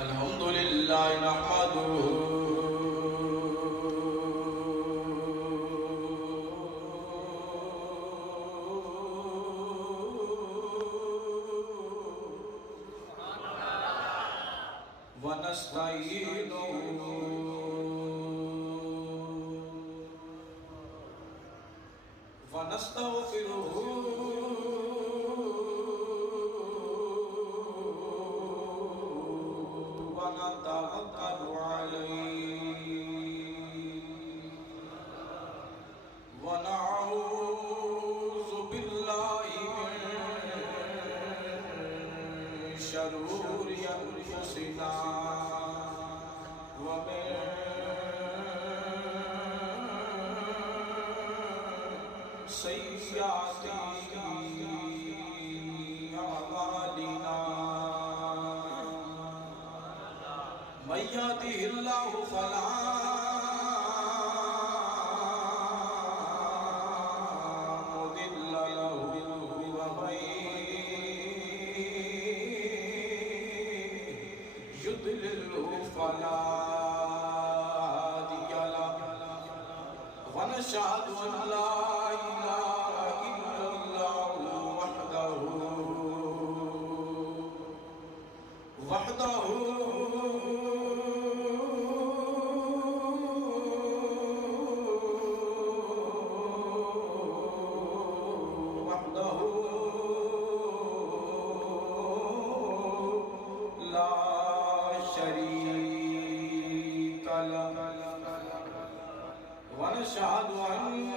الحمد لله نحمده ونستعينه ونستغفره ونتوكل عليه ونعوذ بالله من شرور أنفسنا ومن سيئات أعمالنا من يهده الله فلا مضل له ومن يضلله فلا هادي له ونشهد أن لا إله إلا الله وحده لا شريك له ونشهد أن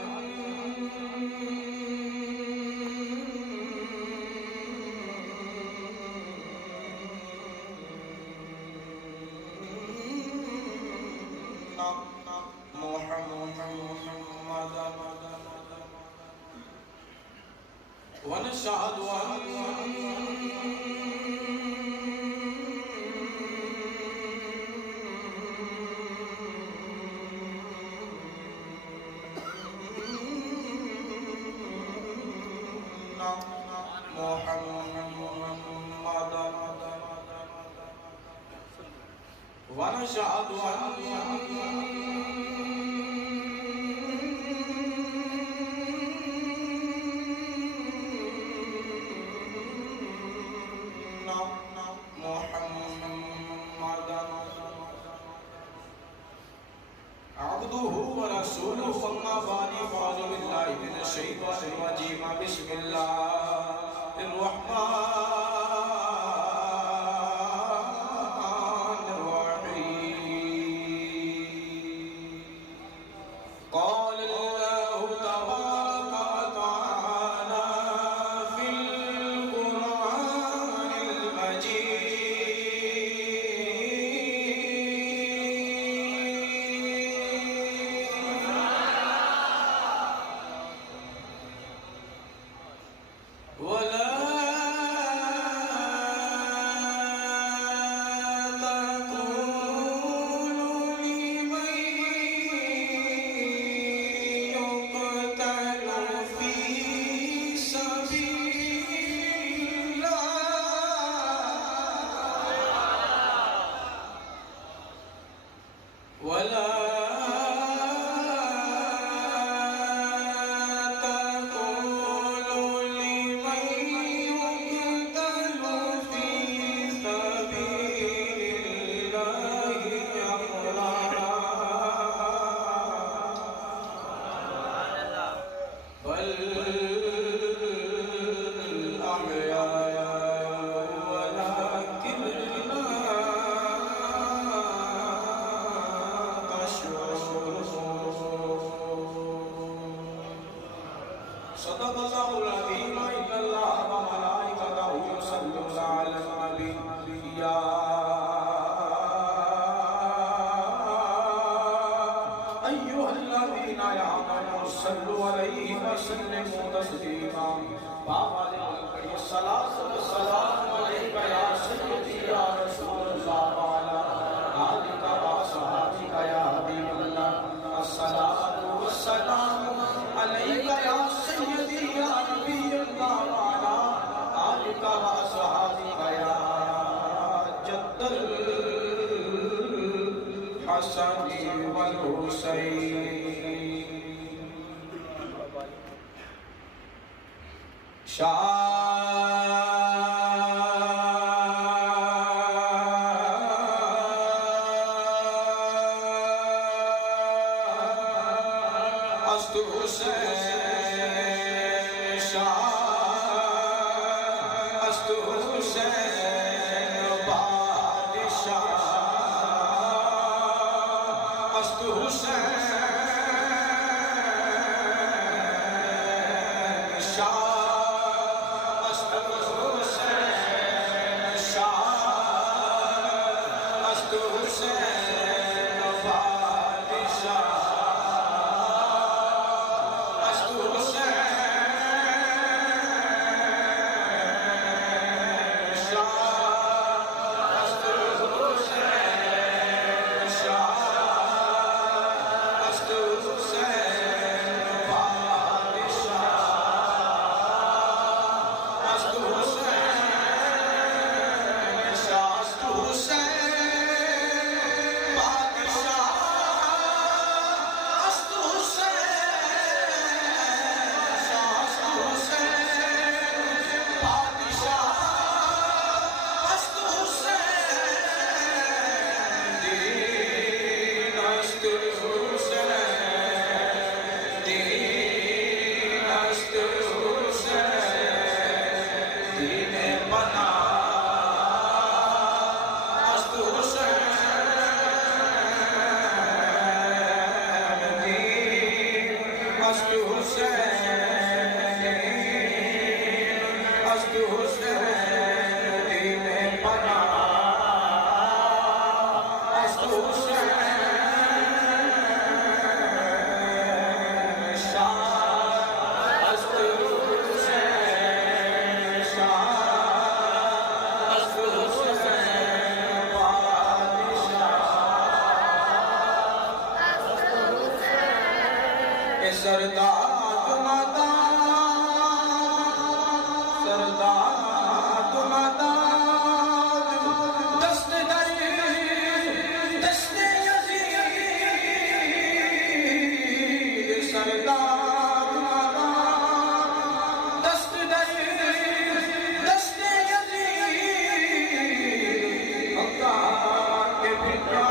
محمدا ونشهد ونشهد عبده ورسوله أما بعد فأعوذ بالله من الشيطان الرجيم بسم الله الرحمن الرحيم قال الله تبارك وتعالى في القرآن المجيد ولا تقولوا لمن يقتل في سبيل الله ولا صدق الله العظيم إن الله وملائكته يصلون على النبي يا أيها الذين آمنوا صلوا عليه وسلموا تسليما الصلاة والسلام عليك يا سيدي يا رسول الله وعلى آلك وصحبك يا حبيب الله الصلاة والسلام عليك يا سيدي يا نبي الله وعلى آلك وصحبك يا جد الحسن والحسین است حسین شاہ است حسین بادشاہ است حسین شاہ است حسین شاہ است حسین بادشاہ سرداد مداد سرداد مداد دست در دست یزید سرداد مداد دست در دست یزید اللہ کے بنا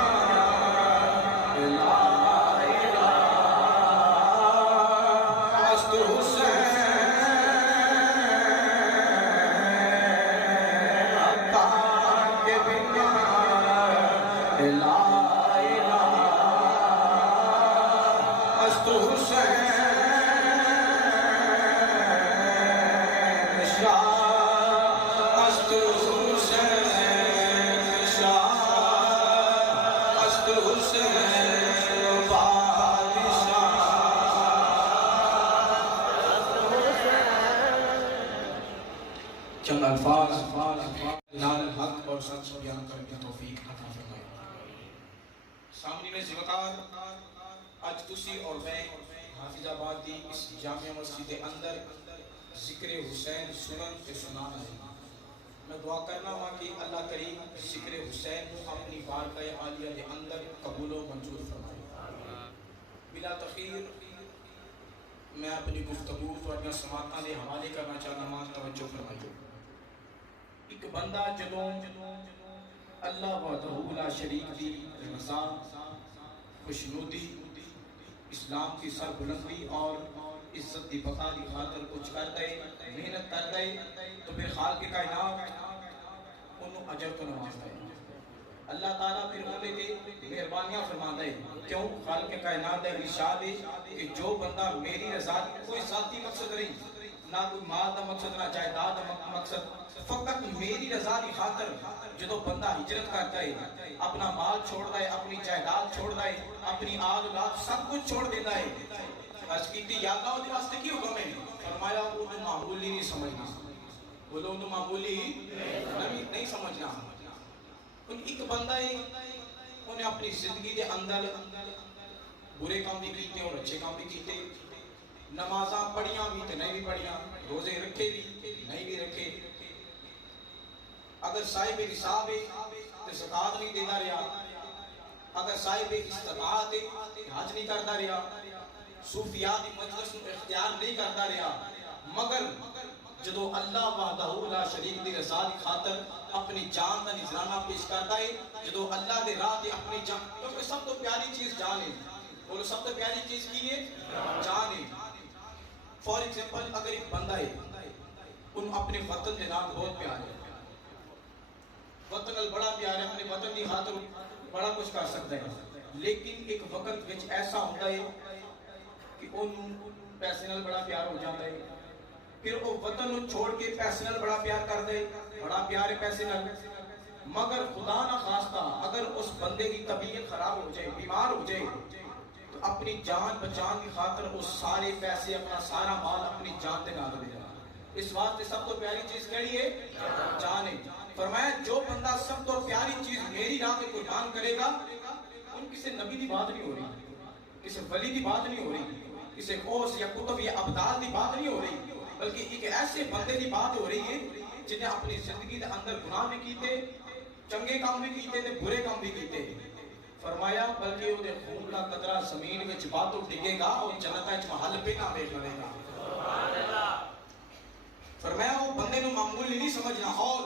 چند الفاظ لال حق اور سچ بیان کرنے کی توفیق عطا فرمائے۔ سامنے ذوقار اج تسی اور میں حافظ آباد دی اس جامعہ مسجد کے اندر ذکر حسین سنن تے سنانا ہے۔ میں دعا کرنا ہوا کہ اللہ کریم ذکر حسین کو اپنی بارگاہ عالیہ کے اندر قبول و منظور فرمائے۔ بلا تخیر میں اپنی گفتگو تو اپنی سماعتاں دے حوالے کرنا چاہنا ہوں، توجہ فرمائیے۔ ایک بندہ جدوں اللہ وحدہ لا شریک دی رضا، خوشنودی، اسلام کی سربلندی اور عزت دی بقا دی خاطر کچھ کر دے، محنت کر دے، تو پھر خالق کائنات انہوں اجر تو نواز دے۔ اللہ تعالیٰ پھر انہیں دے مہربانیاں فرما دے۔ کیوں؟ خالق کائنات دے ارشاد ہے کہ جو بندہ میری رضا کوئی ذاتی مقصد نہیں، نہ کوئی مال دا مقصد، نہ جائیداد دا مقصد، فقط میری رضا دی خاطر جدو بندہ ہجرت کرتا ہے، اپنا مال چھوڑ دے، اپنی جائیداد چھوڑ دے، اپنی آل اولاد سب کچھ چھوڑ دیتا ہے۔ عرض کیتی یا اللہ دے واسطے کی حکم ہے؟ فرمایا وہ معمولی نہیں سمجھنا، وہ لوگ معمولی نہیں سمجھنا۔ ایک بندہ ہے انہیں اپنی زندگی دے اندر برے کام بھی کیتے اور اچھے کام بھی کیتے، نمازاں پڑھیاں بھی تے نہیں بھی پڑھیاں، روزے رکھے بھی نہیں بھی رکھے، اگر صاحب نصاب ہے تے زکات نہیں دینا رہا، اگر صاحب استطاعت حج نہیں کرتا رہا، صوفیاء دی مجلس نو اختیار نہیں کرتا رہا، مگر جدو اللہ وحدہ لا شریک دی رضا دی خاطر اپنی جان دا نذرانہ پیش کرتا ہے، جدو اللہ دے راہ دی اپنی جان، کیونکہ سب تو پیاری چیز جان ہے، بولو سب تو پیاری چیز کی ہے؟ جان ہے۔ فور ایگزامپل اگر ایک بندہ ہے ان اپنے وطن دے نال بہت پیار ہے، وطن نال بڑا پیار ہے، اپنے وطن دی خاطر بڑا کچھ کر سکتا ہے، لیکن ایک وقت وچ ایسا ہوتا ہے کہ انہوں پیسے نال بڑا پیار ہو جاتا ہے، پھر وہ وطن نو چھوڑ کے پیسے نال بڑا پیار کر دے، بڑا پیار ہے پیسے نال، مگر خدا نہ خواستہ اگر اس بندے کی طبیعت خراب ہو جائے، بیمار ہو جائے، تو اپنی جان بچان کی خاطر اس سارے پیسے، اپنا سارا مال اپنی جان دے نال دے گا۔ اس واسطے سب تو پیاری چیز کیڑی ہے؟ جان ہے۔ فرمایا جو بندہ سب تو پیاری چیز میری راہ پہ قربان کرے گا، ان کسی نبی دی بات نہیں ہو رہی، کسی ولی دی بات نہیں ہو رہی، کسی غوث یا کتب یا ابدال دی بات نہیں ہو رہی، بلکہ ایک ایسے بندے دی بات ہو رہی ہے جنہیں اپنی زندگی دے اندر گناہ بھی کیتے، چنگے کام بھی کیتے تے برے کام بھی کیتے۔ فرمایا بلکہ وہ دے خون کا قطرہ زمین وچ باتوں ڈگے گا اور جنت وچ محل پہ نہ دیکھ لے گا۔ سبحان اللہ۔ فرمایا وہ بندے نو معمولی نہیں سمجھنا۔ اور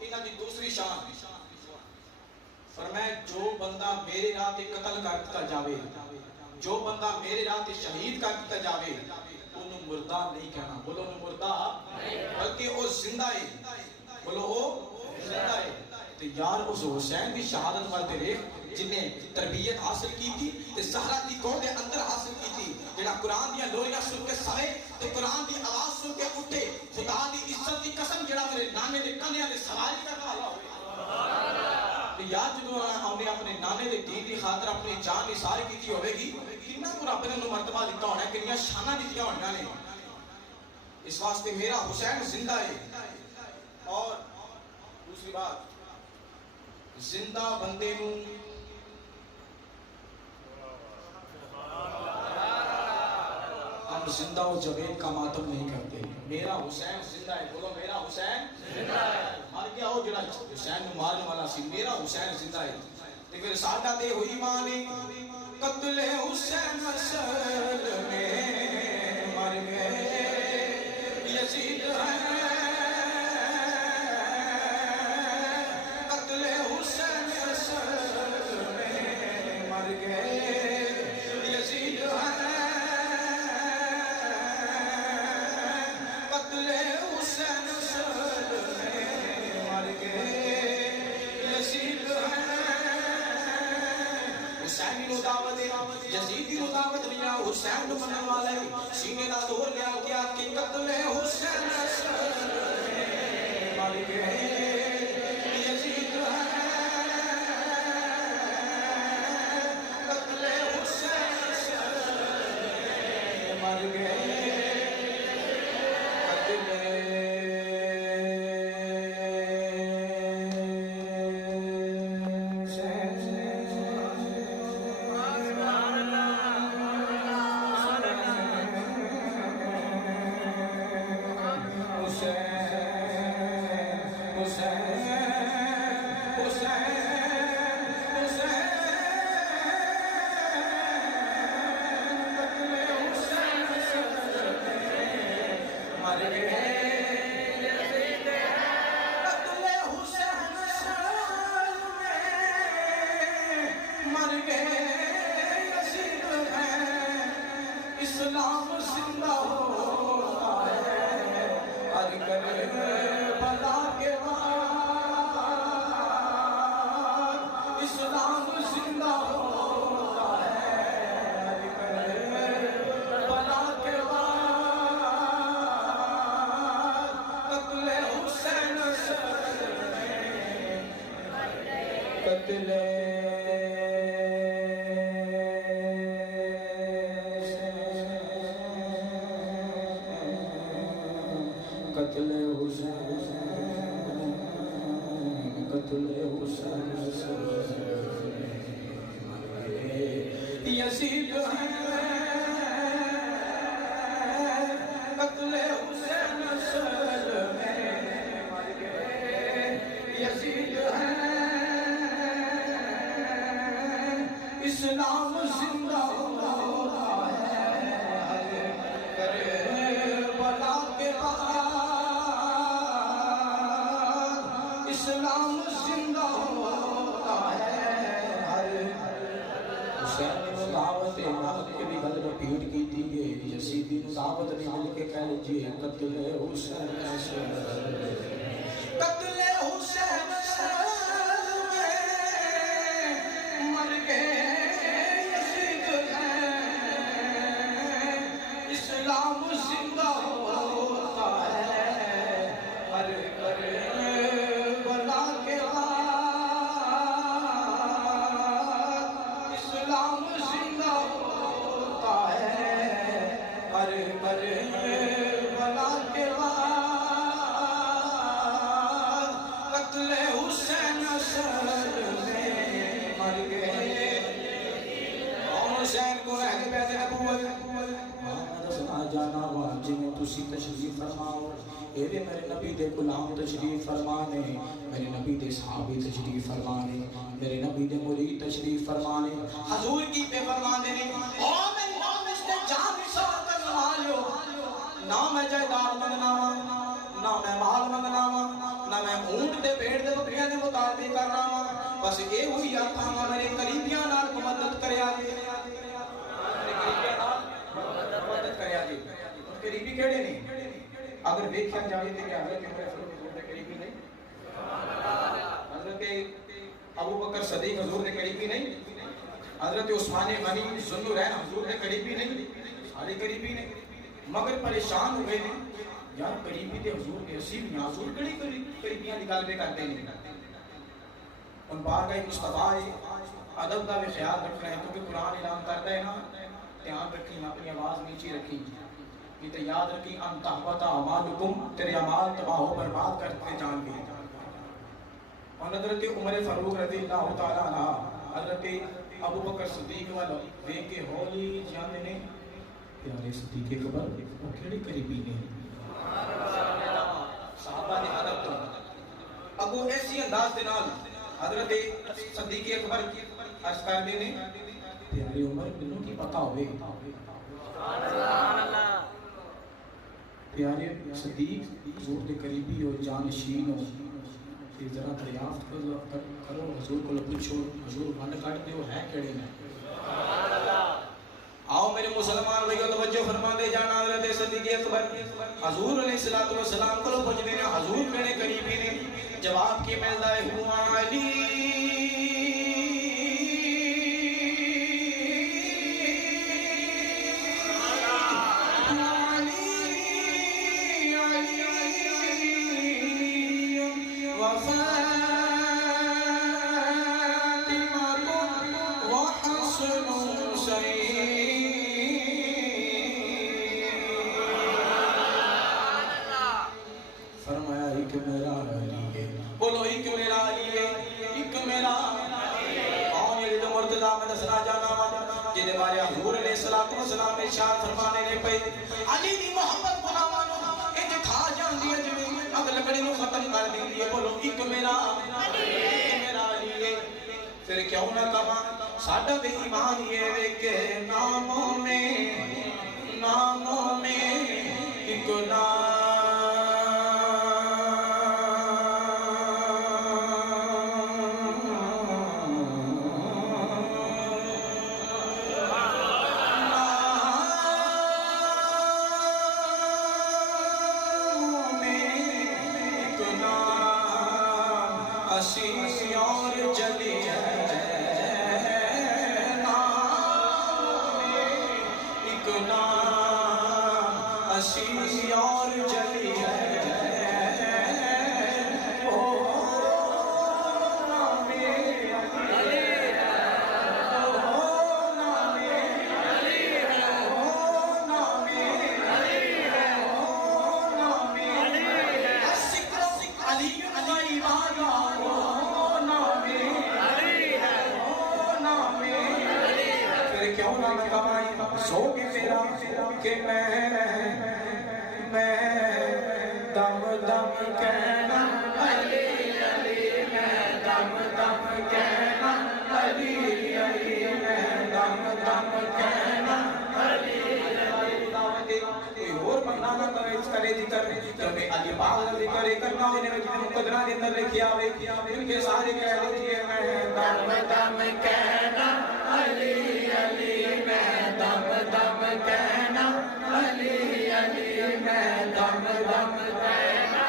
انہاں دی دوسری شان، فرمایا جو بندہ میرے راہ تے قتل کر دتا جاوے، جو بندہ میرے راہ تے شہید کر دتا جاوے، انہوں مردہ نہیں کہنا، بولو انہوں مردہ نہیں، بلکہ وہ زندہ ہے، بولو وہ زندہ ہے۔ تو یار اس حسین کی شہادت والے دیکھ جنہیں تربیت حاصل کی تھی تے زہرا دی گود کے اندر حاصل کی تھی، جڑا قرآن دیا لوریاں سن کے سوے تے قرآن دی آواز سن کے اٹھے، خدا دی عزت دی قسم جڑا میرے نانے دے کانیاں دے سوال کرنا والا ہوئے۔ تو یاد جدو ہم نے اپنے نانے دے دین دی خاطر اپنی جان نثار کیتی ہوئے گی، کتنا کو رب نے مرتبہ دیتا ہونا ہے، کنیاں شانہ دیتیاں ہونا نے۔ اس واسطے میرا حسین زندہ ہے۔ اور دوسری بات، زندہ بندے نو ہم زندہ و جاوید کا ماتم نہیں کرتے۔ میرا حسین زندہ ہے، بولو میرا حسین زندہ ہے۔ مر گیا ہو جڑا حسین نو مارنے والا سی، میرا حسین زندہ ہے۔ تے پھر سادہ تے ہوئی مانی قتل حسین اصل میں مر گئے یزید ہے، قتل حسین اصل میں مر گئے یزید ہے، قتل حسین اصل میں مر گئے یزید ہے۔ حسین نو دعوت یزیدی نو دعوت لیا، حسین نو منن والے سینے دا دور لیا کیا کہ قتل حسین اصل میں مر گئے یزید ہے، قتل حسین اصل میں مر گئے، قتل اسلام زندہ ہوتا ہے ہر کربلا کے بعد، اسلام زندہ ہوتا ہے ہر کربلا کے بعد، قتل حسین اصل میں قتل قتل حسین، قتل حسین یزید ہے، قتل حسین اصل میں مر گئے یزید ہے، اسلام زندہ ہوتا ہے کربلا کے بعد، اسلام زندہ ہوتا ہے حسین نے دعوت امامت کے بھی گل رپیٹ کی تھی، یزیدی نے دعوت نہیں مل کے کہہ لیجیے قتل حسین قتل حسین میں مر گئے یزید ہیں، اسلام زندہ ہوتا ہے ہر کربلا کے بعد، اسلام زندہ ہوتا ہے ہر کربلا کے بعد، قتل حسین اثر میں مر گئے۔ اور حسین کو رہ کے پیسے نبوت دسنا جانا وا جنہیں تسی تشریف فرماؤ، اے میرے نبی دے غلام تشریف فرمانے، میرے نبی دے صحابی تشریف فرمانے، میرے نبی دے مرید تشریف فرمانے، حضور کی پہ فرمانے نے او میری نام اس نے جان نثار کرنا لیو، نہ میں جائیداد منگنا نہ میں مال منگنا نہ میں اونٹ دے بھیڑ دے بکریاں دے مطالبے کرنا، بس یہ ہوئی آتا میرے قریبیاں نال مدد کریا جی، مدد کریا جی۔ قریبی کیڑے نہیں؟ اگر دیکھا جائے تو کیا حضرت عمر فاروق حضور دے قریبی نہیں؟ حضرت ابو بکر صدیق حضور دے قریبی نہیں؟ حضرت عثمان غنی ذوالنورین حضور دے قریبی نہیں؟ سارے قریبی نہیں، مگر پریشان ہوئے ہیں یار قریبی دے حضور کے حسین حضور کڑی قریبیاں نکال پہ کرتے نہیں، ان بارگاہ مصطفیٰ ادب کا بھی خیال رکھنا ہے، کیونکہ قرآن اعلان کرتا ہے نا دھیان رکھیں، اپنی آواز نیچے رکھیں، یہ تو یاد رکھیں ان تحبط اعمالکم، تیرے اعمال تباہ و برباد کرتے جان گے۔ اور حضرت عمر فاروق رضی اللہ تعالیٰ عنہ حضرت ابو بکر صدیق والا دیکھ کے ہولی جانے نے پیارے صدیق اکبر وہ کھڑی قریبی نے صحابہ نے ادب تو اگو ایسی انداز دے نال حضرت صدیق اکبر عرض کر دینے پیارے عمر منوں کی پتہ ہوئے پیارے صدیق حضور دے قریبی ہو جانشین ہو کہ ذرا دریافت کرو حضور کو پوچھو حضور بند کٹ دے وہ ہے کیڑے میں۔ آؤ میرے مسلمان بھائیو توجہ فرما دے جانا حضرت صدیق اکبر حضور علیہ السلام کو پوچھ دینا حضور میرے قریبی نے جواب کی ملتا ہے ہوا علی فرمایا ایک میرا علی ہے، بولو ایک میرا علی ہے، ایک میرا اور یہ جو مرتضی میں دسنا جانا جن بارے حضور علیہ السلام میں شان فرمانے نے پہ علی دی محبت بناوانو ایک کھا جان دیا جویں اگ لکڑی نو ختم کر دی ہے، بولو ایک میرا علی ہے۔ پھر کیوں نہ کہاں ساڈا تے ایمان یہ ہے کہ ناموں میں ایک نام حسین اور جلی ہے، نام ایک نام حسین اور جلی ہے، او نام علی ہے، او نام علی ہے، او نام علی ہے، او نام علی ہے، الذکر علی عبادہ کیوں نہ کمائی سو کے میرا کہ میں دم دم کہنا علی علی میں دم دم کہنا علی علی میں پاک دا ذکر کرنا دے وچ مقدرہ دے اندر لکھیا ہوئے ان کے سارے کہہ لیجئے میں دم دم کہنا علی علی میں دم دم کہنا علی علی میں دم دم کہنا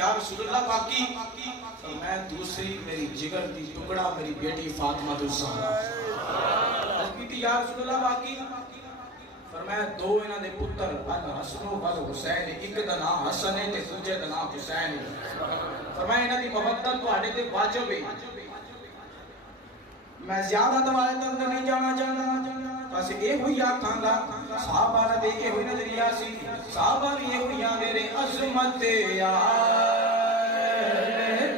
یا رسول اللہ باقی میں دوسری میری جگر دی ٹکڑا میری بیٹی فاطمہ الزہرا عرض کی تھی یا رسول اللہ باقی فرمایا دو انہاں دے پتر بل حسن و بل حسین ایک دا نام حسن ہے تے دوجے دا نام حسین ہے فرمایا انہاں دی محبت تواڈے تے واجب ہے میں زیادہ دوائے تک نہیں جانا چاہتا بس اے ہوئی آکھاں گا صحابہ نے دیکھے ہوئی نظریہ سی صحابہ نے یہ ہوئی میرے عظمت یا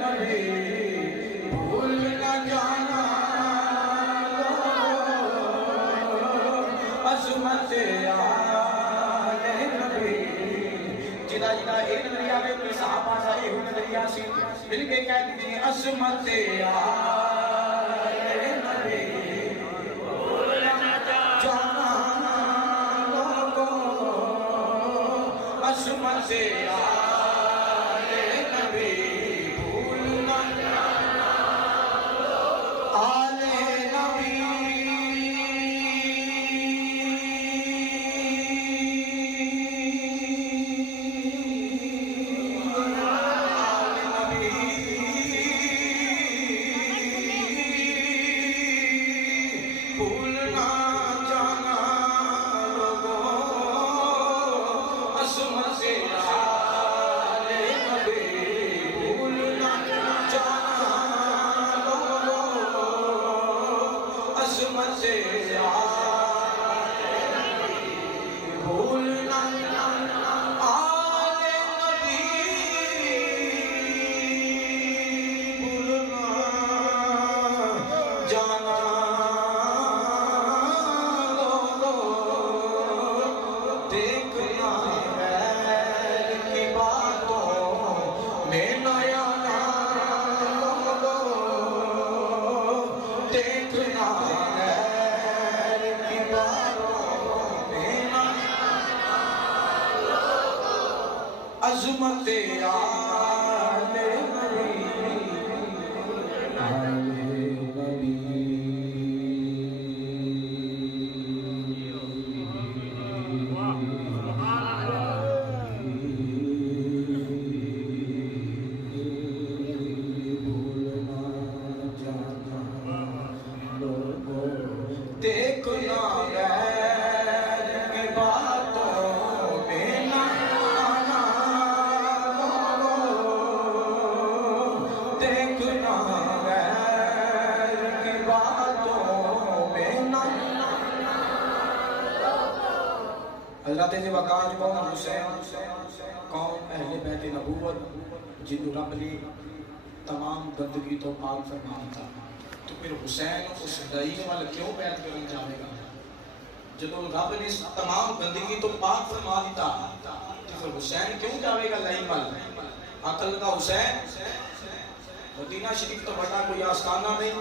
نبی بھول نہ جانا عظمت یا نبی جدا جدا ایک نظریہ میں صحابہ سے یہ ہوئی نظریہ سی مل کے کہتے ہیں عظمت یا عظمت آلِ نبی بھول نہ جانا آلِ نبی آلِ نبی بھول نہ جانا لوگوں عظمت حضرت وقار قوم حسین قوم اہل بیت نبوت جن رب نے تمام گندگی تو پاک فرما دیتا، تو پھر حسین اس لئی وال کیوں بیعت کرنے جاوے گا؟ جب رب نے تمام گندگی تو پاک فرما دیتا تو پھر حسین کیوں جاوے گا لئی وال؟ عقل کا حسین، مدینہ شریف تو بڑا کوئی آستانہ نہیں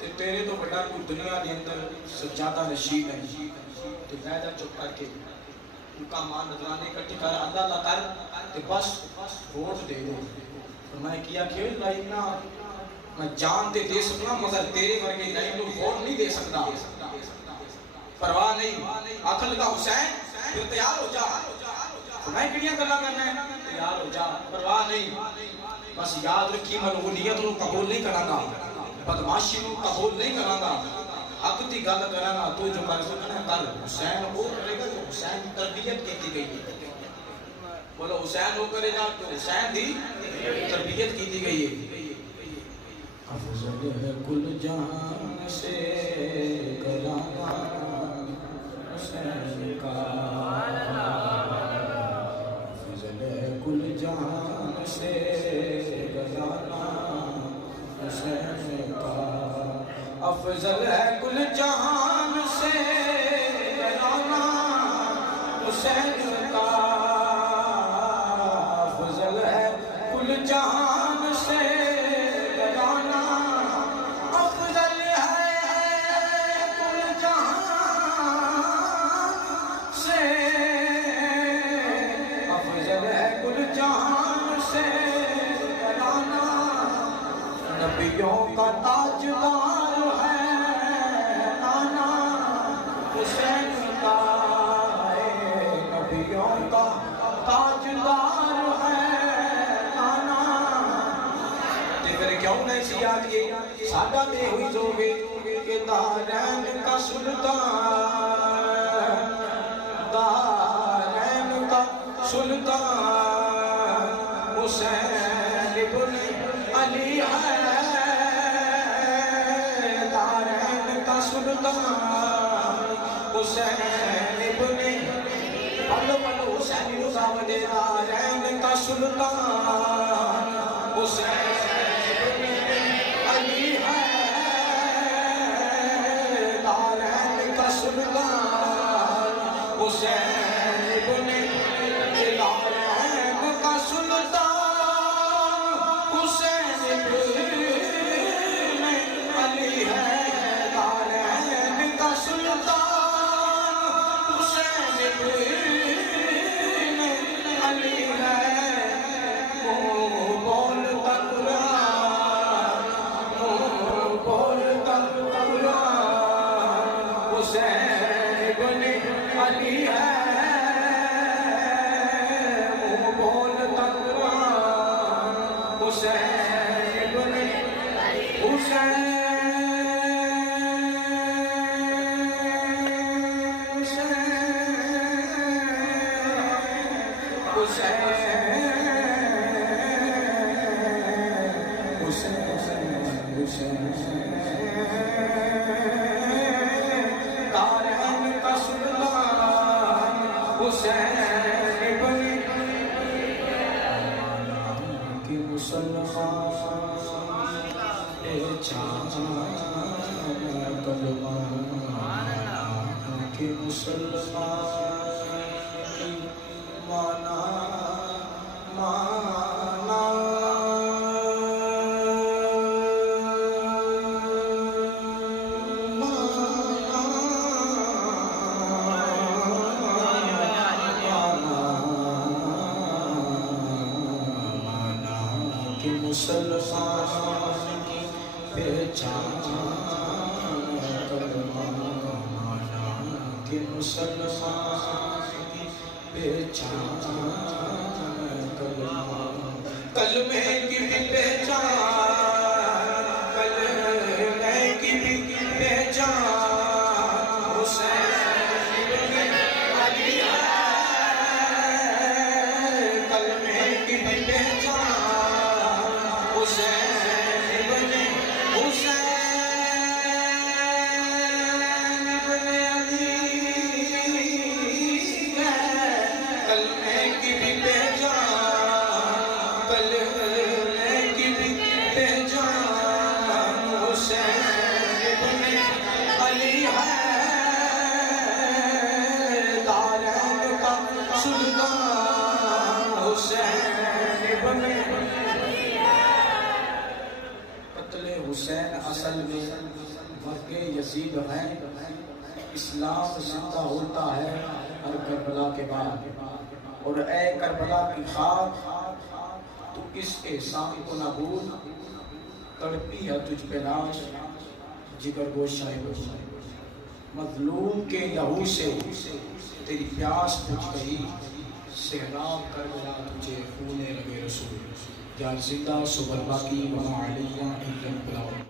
تے تیرے تو بڑا کوئی دنیا دے اندر سجادہ نشین نہیں، تو بیعت چپ کر کے کا مان نظرانے کٹھی کر اللہ کر تے بس ووٹ دے دو۔ میں کیا کھیل لائی نا، میں جان تے دے سکنا مگر تیرے ورگے نہیں تو ووٹ نہیں دے سکتا۔ پرواہ نہیں، عقل کا حسین پھر تیار ہو جا، میں کڑیاں گلا کرنا ہے تیار ہو جا، پرواہ نہیں، بس یاد رکھی ملعونیت کو قبول نہیں کراں گا، بدماشی کو قبول نہیں کراں گا، حق دی گل کراں گا، تو جو کر سکنا کر۔ حسین وہ کرے گا جو حسین کی تربیت کی گئی ہے، بولو حسین وہ کرے گا جو حسین دی تربیت کی گئی ہے۔ افضل ہے کل جہان سے کلاما حسین کا، افضل ہے کل جہان سے کلاما حسین کا، افضل ہے کل جہان سے کلاما حسین کا، افضل ہے کل جہان سے کلاما، افضل ہے کل جہان سے، افضل ہے کل جہان سے کلاما، نبیوں کا تاجدار ہے نانا حسین کا، نبیوں کا تاجدار ہے نانا، تے پھر کیوں نہیں سی یاد یہ ساڈا تے ہوئی زوگے کہ دارین کا سلطان، دارین کا سلطان حسین ابن علی ہے، دارین کا سلطان حسین ابن، پلو پلو حسین رضاوت، دارین کا سلطان حسین ابن علی ہے، دارین کا سلطان حسین ابن، دارین کا سلطان حسین ابن علی ہے، دارین کا سلطان حسین ابن علی ہے، بولتا قرآن، بولتا قرآن حسین ابن علی ہے، بولتا قرآن حسین ابن حسین، دارین کا سلطان حسین ابن، کہ مسلمان پہچان کلمہ، کہ مسلمان مانا مانا، مسلمان کی پہچان کلمہ، کہ مسلمان کی پہچان کلمہ، کلمے کی بھی پہچان، کلمے کی بھی پہچان حسین ابن علی ہے، کلمے کی بھی پہچان حسین ابن، حسین ابن علی ہے، یزید ہیں، اسلام زندہ ہوتا ہے ہر کربلا کے بعد۔ اور اے کربلا کی خاک، تو اس احسان کو نہ بھول، تڑپی ہے تجھ پہ لاش جگر گوشہ گوشہ، مظلوم کے لہو سے تیری پیاس بجھ گئی، سیراب کربلا تجھے خون رگ رسول۔ جان زندہ سو باقی وما علیہ